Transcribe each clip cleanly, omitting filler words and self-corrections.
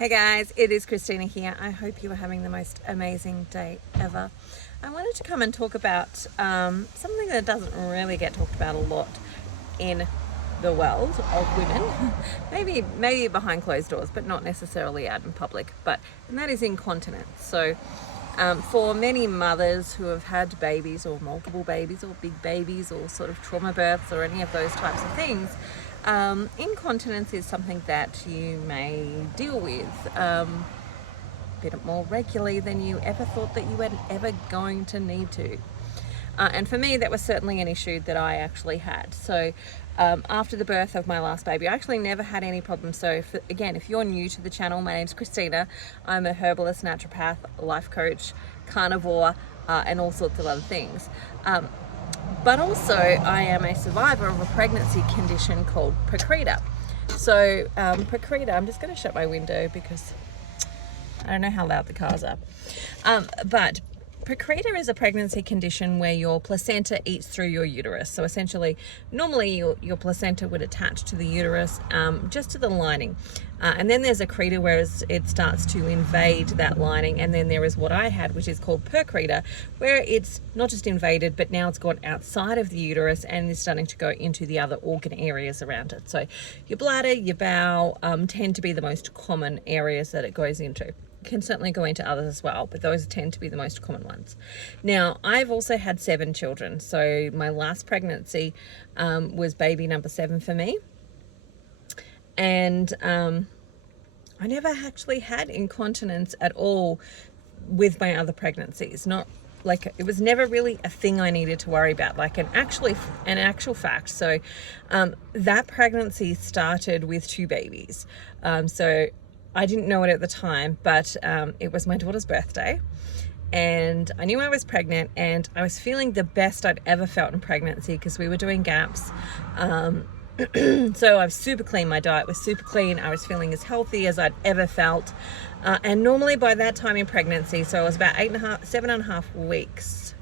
Hey guys, it is Christina here. I hope you are having the most amazing day ever. I wanted to come and talk about something that doesn't really get talked about a lot in the world of women. maybe behind closed doors, but not necessarily out in public. And that is incontinence. So for many mothers who have had babies or multiple babies or big babies or sort of trauma births or any of those types of things, incontinence is something that you may deal with a bit more regularly than you ever thought that you were ever going to need to. And for me, that was certainly an issue that I actually had. So after the birth of my last baby, I actually never had any problems. So again, if you're new to the channel, my name's Christina. I'm a herbalist, naturopath, life coach, carnivore, and all sorts of other things. But also I am a survivor of a pregnancy condition called Procreta. So Procreta, I'm just going to shut my window because I don't know how loud the cars are. But Procreta is a pregnancy condition where your placenta eats through your uterus. So essentially, normally your placenta would attach to the uterus, just to the lining. And then there's accreta where it starts to invade that lining. And then there is what I had, which is called percreta, where it's not just invaded, but now it's gone outside of the uterus and is starting to go into the other organ areas around it. So your bladder, your bowel tend to be the most common areas that it goes into. Can certainly go into others as well, but those tend to be the most common ones. Now, I've also had 7 children. So my last pregnancy was baby number 7 for me. And I never actually had incontinence at all with my other pregnancies. Not like it was never really a thing I needed to worry about, like an actual fact. So that pregnancy started with 2 babies. So I didn't know it at the time, but it was my daughter's birthday and I knew I was pregnant and I was feeling the best I'd ever felt in pregnancy because we were doing gaps. So I was super clean. My diet was super clean. I was feeling as healthy as I'd ever felt. And normally by that time in pregnancy, so I was about 7.5 weeks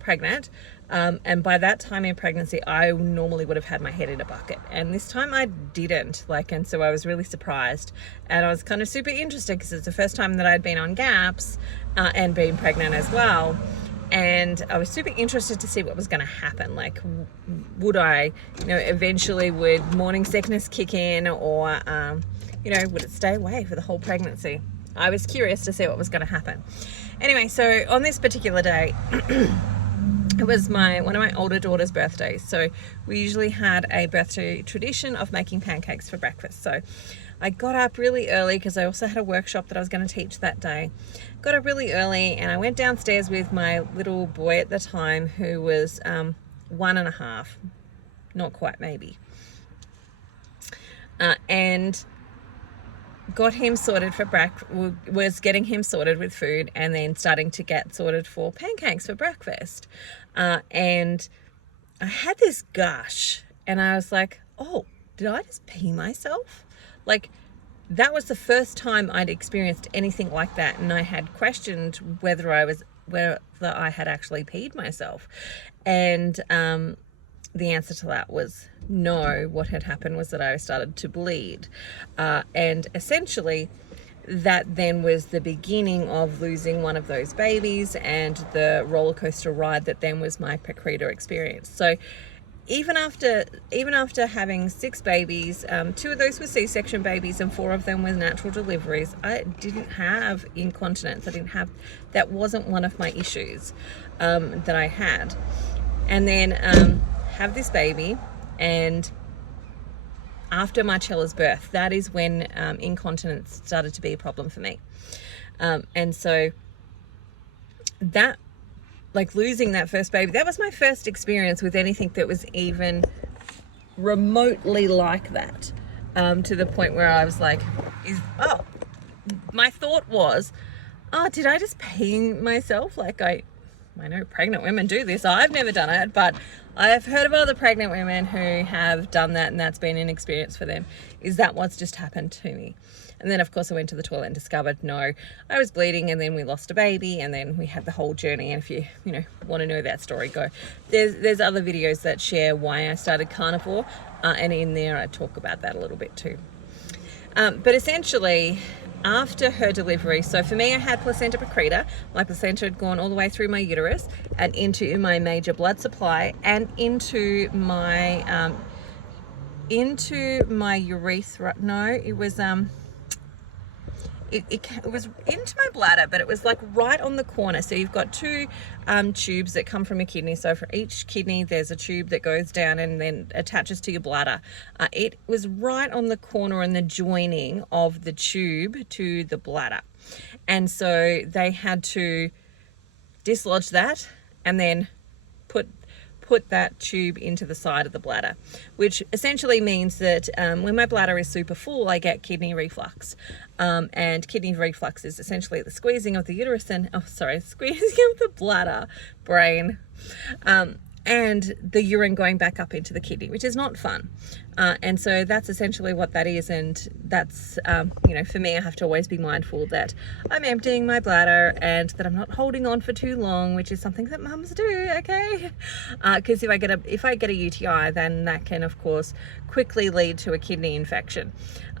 pregnant. And by that time in pregnancy, I normally would have had my head in a bucket. And this time I didn't, and so I was really surprised. And I was kind of super interested because it's the first time that I'd been on gaps and been pregnant as well. And I was super interested to see what was going to happen. Like, would I, eventually would morning sickness kick in or, would it stay away for the whole pregnancy? I was curious to see what was going to happen. Anyway, so on this particular day, it was one of my older daughter's birthdays. So we usually had a birthday tradition of making pancakes for breakfast. So I got up really early because I also had a workshop that I was going to teach that day. Got up really early and I went downstairs with my little boy at the time who was 1.5, not quite maybe. And got him sorted for was getting him sorted with food and then starting to get sorted for pancakes for breakfast. And I had this gush and I was like, oh, did I just pee myself? Like, that was the first time I'd experienced anything like that. And I had questioned whether I had actually peed myself. And the answer to that was no. What had happened was that I started to bleed. And essentially, that then was the beginning of losing one of those babies and the roller coaster ride that then was my Procreta experience. So even after having 6 babies, 2 of those were C-section babies and 4 of them were natural deliveries, I didn't have incontinence. That wasn't one of my issues that I had. And then have this baby, and after Marcella's birth, that is when incontinence started to be a problem for me. And so that, losing that first baby, that was my first experience with anything that was even remotely like that, to the point where I was like, my thought was, did I just pee myself? I know pregnant women do this. I've never done it, but I've heard of other pregnant women who have done that and that's been an experience for them. Is that what's just happened to me? And then, of course, I went to the toilet and discovered, no, I was bleeding, and then we lost a baby, and then we had the whole journey. And if you want to know that story, go. There's other videos that share why I started Carnivore, and in there I talk about that a little bit too. But essentially, after her delivery. So for me, I had placenta precreta. My placenta had gone all the way through my uterus and into my major blood supply and into my urethra. No, it was it was into my bladder, but it was like right on the corner. So you've got two tubes that come from a kidney. So for each kidney, there's a tube that goes down and then attaches to your bladder. It was right on the corner and the joining of the tube to the bladder. And so they had to dislodge that and then put that tube into the side of the bladder, which essentially means that when my bladder is super full, I get kidney reflux. And kidney reflux is essentially the squeezing of the uterus and, squeezing of the bladder, brain, and the urine going back up into the kidney, which is not fun. And so that's essentially what that is. And that's, for me, I have to always be mindful that I'm emptying my bladder and that I'm not holding on for too long, which is something that mums do, okay? Because if I get a UTI, then that can, of course, quickly lead to a kidney infection.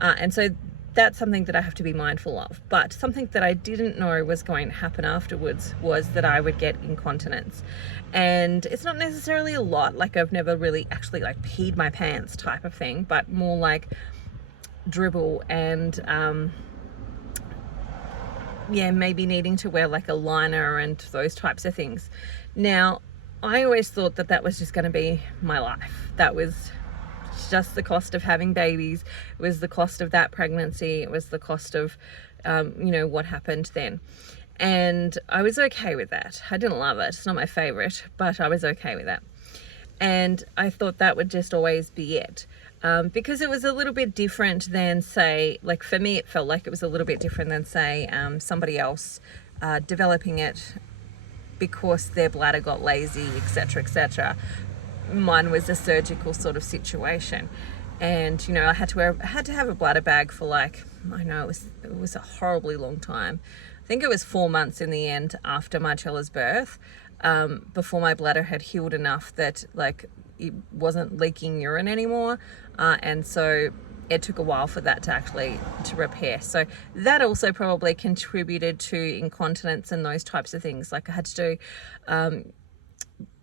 And so that's something that I have to be mindful of. But something that I didn't know was going to happen afterwards was that I would get incontinence. And it's not necessarily a lot, like I've never really actually like peed my pants type of thing, but more like dribble and maybe needing to wear like a liner and those types of things. Now, I always thought that was just going to be my life. That was just the cost of having babies. It was the cost of that pregnancy. It was the cost of, what happened then. And I was okay with that. I didn't love it. It's not my favorite, but I was okay with that. And I thought that would just always be it. Because it was a little bit different than, say, like for me, it felt like it was a little bit different than, say, somebody else developing it because their bladder got lazy, etc., etc. Mine was a surgical sort of situation, and I had to have a bladder bag for like, I know it was a horribly long time. I think it was 4 months in the end after Marcella's birth, before my bladder had healed enough that like it wasn't leaking urine anymore, and so it took a while for that to repair. So that also probably contributed to incontinence and those types of things. Like I had to do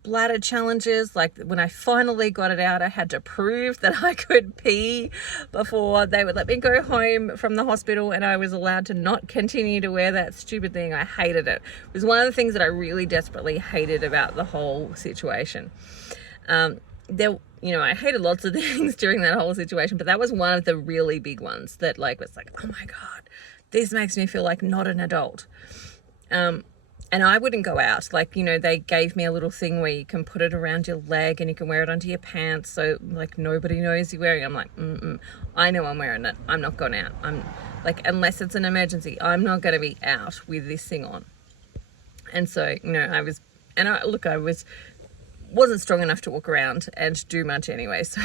bladder challenges. Like when I finally got it out, I had to prove that I could pee before they would let me go home from the hospital, and I was allowed to not continue to wear that stupid thing. I hated it. It was one of the things that I really desperately hated about the whole situation. I hated lots of things during that whole situation, but that was one of the really big ones that was like, oh my God, this makes me feel like not an adult. And I wouldn't go out. They gave me a little thing where you can put it around your leg and you can wear it under your pants. So like nobody knows you're wearing it. I'm like, I know I'm wearing it. I'm not going out. I'm like, unless it's an emergency, I'm not going to be out with this thing on. And so, I wasn't strong enough to walk around and do much anyway. So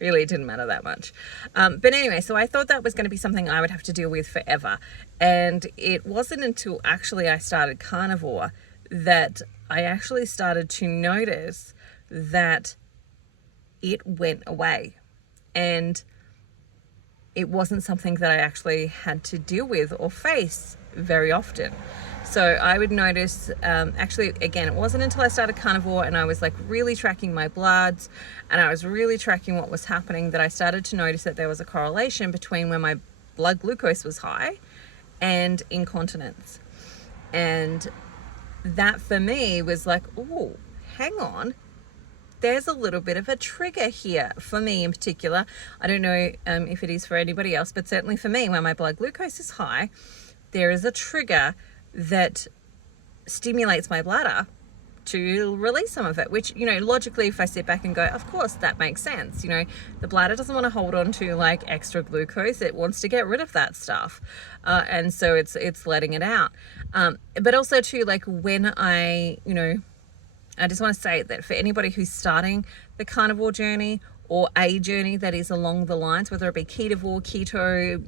really it didn't matter that much. But anyway, so I thought that was going to be something I would have to deal with forever. And it wasn't until actually I started Carnivore that I actually started to notice that it went away. And it wasn't something that I actually had to deal with or face very often. So I would notice, again, it wasn't until I started Carnivore and I was like really tracking my bloods and I was really tracking what was happening that I started to notice that there was a correlation between when my blood glucose was high and incontinence. And that for me was like, oh, hang on. There's a little bit of a trigger here for me in particular. I don't know if it is for anybody else, but certainly for me, when my blood glucose is high, there is a trigger that stimulates my bladder to release some of it, which, logically, if I sit back and go, of course, that makes sense. The bladder doesn't want to hold on to like extra glucose. It wants to get rid of that stuff. And so it's letting it out. But also too, like when I just want to say that for anybody who's starting the carnivore journey or a journey that is along the lines, whether it be ketovore, keto,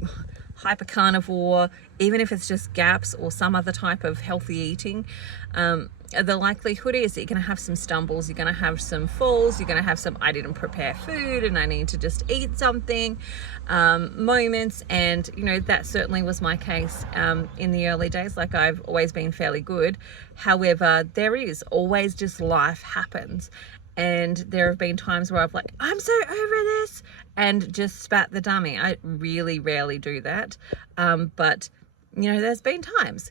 hypercarnivore, even if it's just GAPS or some other type of healthy eating, the likelihood is that you're going to have some stumbles, you're going to have some falls, you're going to have some I didn't prepare food and I need to just eat something moments. And that certainly was my case in the early days. Like, I've always been fairly good, however there is always just life happens, and there have been times where I've like, I'm so over this, and just spat the dummy. I really rarely do that, but there's been times.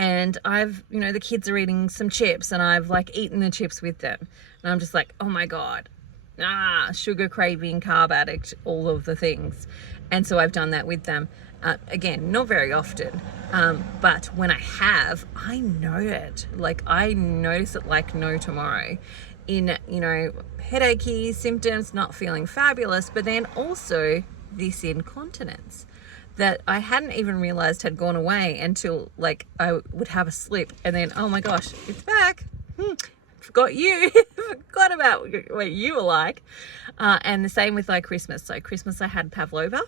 And I've, the kids are eating some chips and I've like eaten the chips with them. And I'm just like, oh my God, sugar craving, carb addict, all of the things. And so I've done that with them. Again, not very often. But when I have, I know it. Like, I notice it like no tomorrow. In, headachy symptoms, not feeling fabulous, but then also this incontinence that I hadn't even realized had gone away until like I would have a slip, and then, oh my gosh, it's back. Forgot you. Forgot about what you were like. And the same with like Christmas. So Christmas I had pavlova,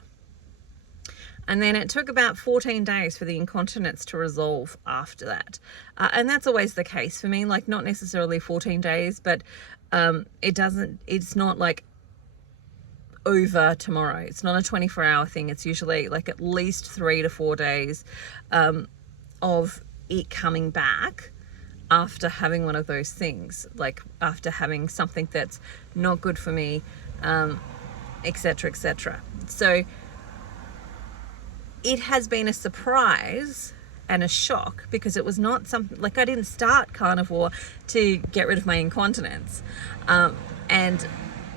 and then it took about 14 days for the incontinence to resolve after that. And that's always the case for me, like not necessarily 14 days, but it's not like over tomorrow. It's not a 24-hour thing. It's usually like at least 3 to 4 days of it coming back after having one of those things, like after having something that's not good for me, etc., etc. So it has been a surprise and a shock, because it was not something like, I didn't start Carnivore to get rid of my incontinence, and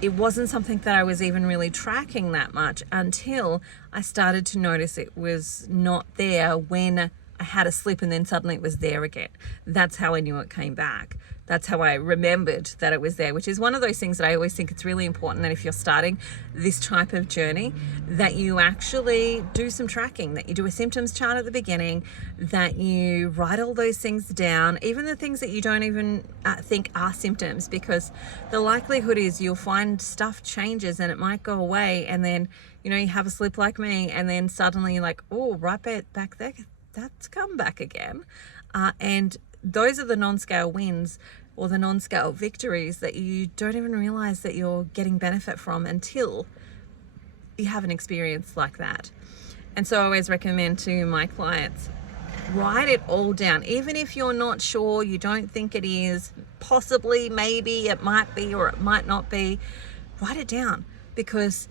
it wasn't something that I was even really tracking that much until I started to notice it was not there when I had a slip, and then suddenly it was there again. That's how I knew it came back. That's how I remembered that it was there, which is one of those things that I always think it's really important that if you're starting this type of journey, that you actually do some tracking, that you do a symptoms chart at the beginning, that you write all those things down, even the things that you don't even think are symptoms, because the likelihood is you'll find stuff changes and it might go away, and then, you have a slip like me, and then suddenly you're like, oh, right back there, that's come back again. And those are the non-scale wins or the non-scale victories that you don't even realize that you're getting benefit from until you have an experience like that. And so I always recommend to my clients, write it all down. Even if you're not sure, you don't think it is, possibly, maybe it might be or it might not be, write it down, because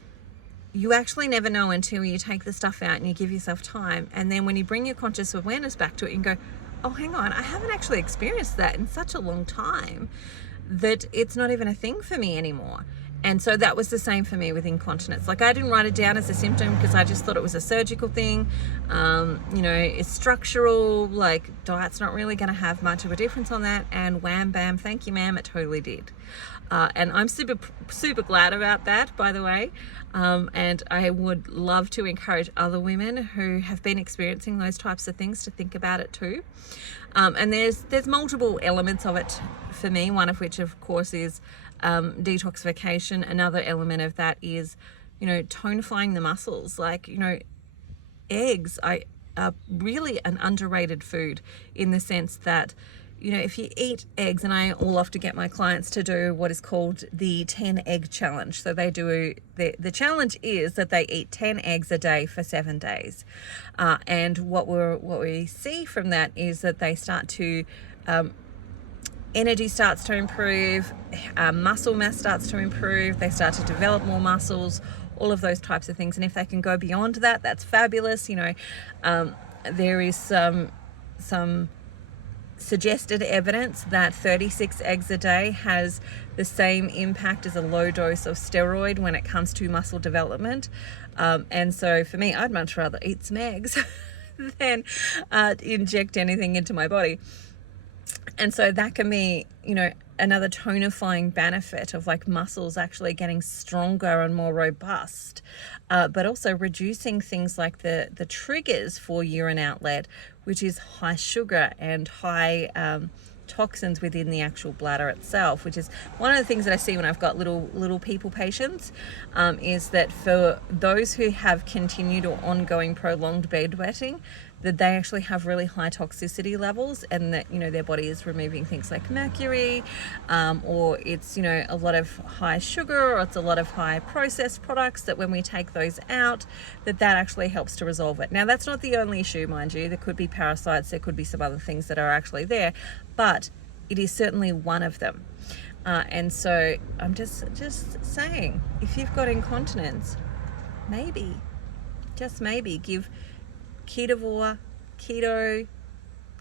you actually never know until you take the stuff out and you give yourself time. And then when you bring your conscious awareness back to it, you can go, oh, hang on, I haven't actually experienced that in such a long time that it's not even a thing for me anymore. And so that was the same for me with incontinence. Like, I didn't write it down as a symptom because I just thought it was a surgical thing. It's structural, like diet's not really going to have much of a difference on that. And wham, bam, thank you, ma'am, it totally did. And I'm super, super glad about that, by the way. And I would love to encourage other women who have been experiencing those types of things to think about it too. And there's multiple elements of it for me, one of which, of course, is detoxification. Another element of that is, tonifying the muscles. Like, eggs are really an underrated food, in the sense that, if you eat eggs, and I will often get my clients to do what is called the 10 egg challenge. So they do, the challenge is that they eat 10 eggs a day for 7 days. And what we see from that is that they start to, energy starts to improve, muscle mass starts to improve, they start to develop more muscles, all of those types of things. And if they can go beyond that, that's fabulous. There is some suggested evidence that 36 eggs a day has the same impact as a low dose of steroid when it comes to muscle development. And so for me, I'd much rather eat some eggs than inject anything into my body. And so that can be, another tonifying benefit of like muscles actually getting stronger and more robust, but also reducing things like the triggers for urine outlet, which is high sugar and high toxins within the actual bladder itself, which is one of the things that I see when I've got little people patients, is that for those who have continued or ongoing prolonged bedwetting, that they actually have really high toxicity levels, and that, you know, their body is removing things like mercury, or it's, you know, a lot of high sugar, or it's a lot of high processed products, that when we take those out, that actually helps to resolve it. Now, that's not the only issue, mind you. There could be parasites, there could be some other things that are actually there, but it is certainly one of them. And so I'm just saying, if you've got incontinence, maybe, just maybe, give keto,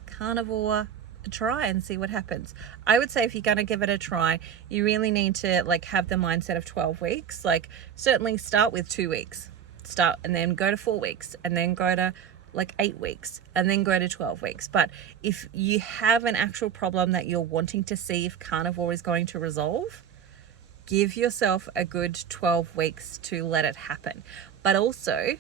carnivore a try and see what happens. I would say if you're going to give it a try, you really need to like have the mindset of 12 weeks. Like, certainly start with 2 weeks, and then go to 4 weeks, and then go to like 8 weeks, and then go to 12 weeks. But if you have an actual problem that you're wanting to see if carnivore is going to resolve, give yourself a good 12 weeks to let it happen. But also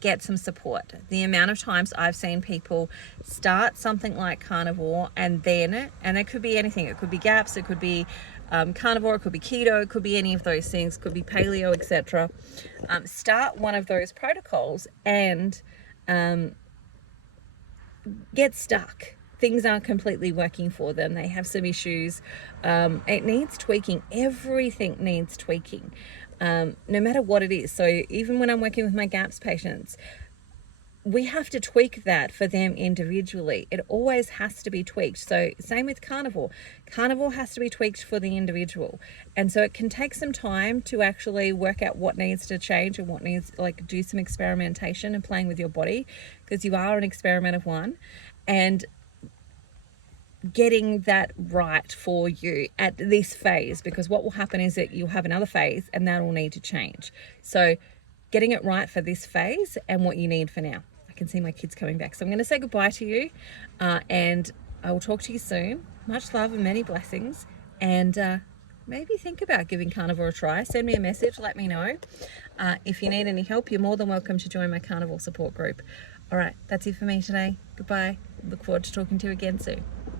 get some support. The amount of times I've seen people start something like carnivore, and it could be anything. It could be GAPS, it could be carnivore, it could be keto, it could be any of those things, could be paleo, etc. Start one of those protocols and get stuck. Things aren't completely working for them. They have some issues. It needs tweaking. Everything needs tweaking, no matter what it is. So even when I'm working with my GAPS patients, we have to tweak that for them individually. It always has to be tweaked. So same with carnivore. Carnivore has to be tweaked for the individual. And so it can take some time to actually work out what needs to change and what needs, like, do some experimentation and playing with your body, because you are an experiment of one, and getting that right for you at this phase, because what will happen is that you'll have another phase and that will need to change. So getting it right for this phase and what you need for now. I can see my kids coming back. So I'm going to say goodbye to you, and I will talk to you soon. Much love and many blessings. And maybe think about giving carnivore a try. Send me a message, let me know. If you need any help, you're more than welcome to join my carnivore support group. All right, that's it for me today. Goodbye. Look forward to talking to you again soon.